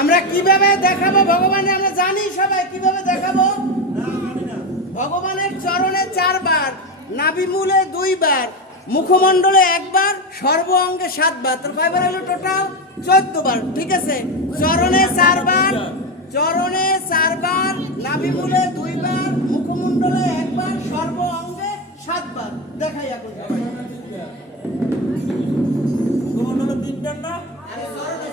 আমরা কিভাবে দেখাবো ভগবানের, আমরা জানি সবাই কিভাবে দেখাবো। ভগবানের চরণে 4 বার, নাভিমূলে 2 বার, মুখমণ্ডলে 1 বার, সর্ব অঙ্গে 7 বার, তার কয়বার হলো টোটাল 14 বার। ঠিক আছে, চরণে 4 বার, চরণে 4 বার, নাভিমূলে 2 বার, মুখমণ্ডলে 1 বার, সর্ব অঙ্গে 7 বার। দেখাই এখন সবাই। মুখমণ্ডলে 3 বার না, আরে চরণে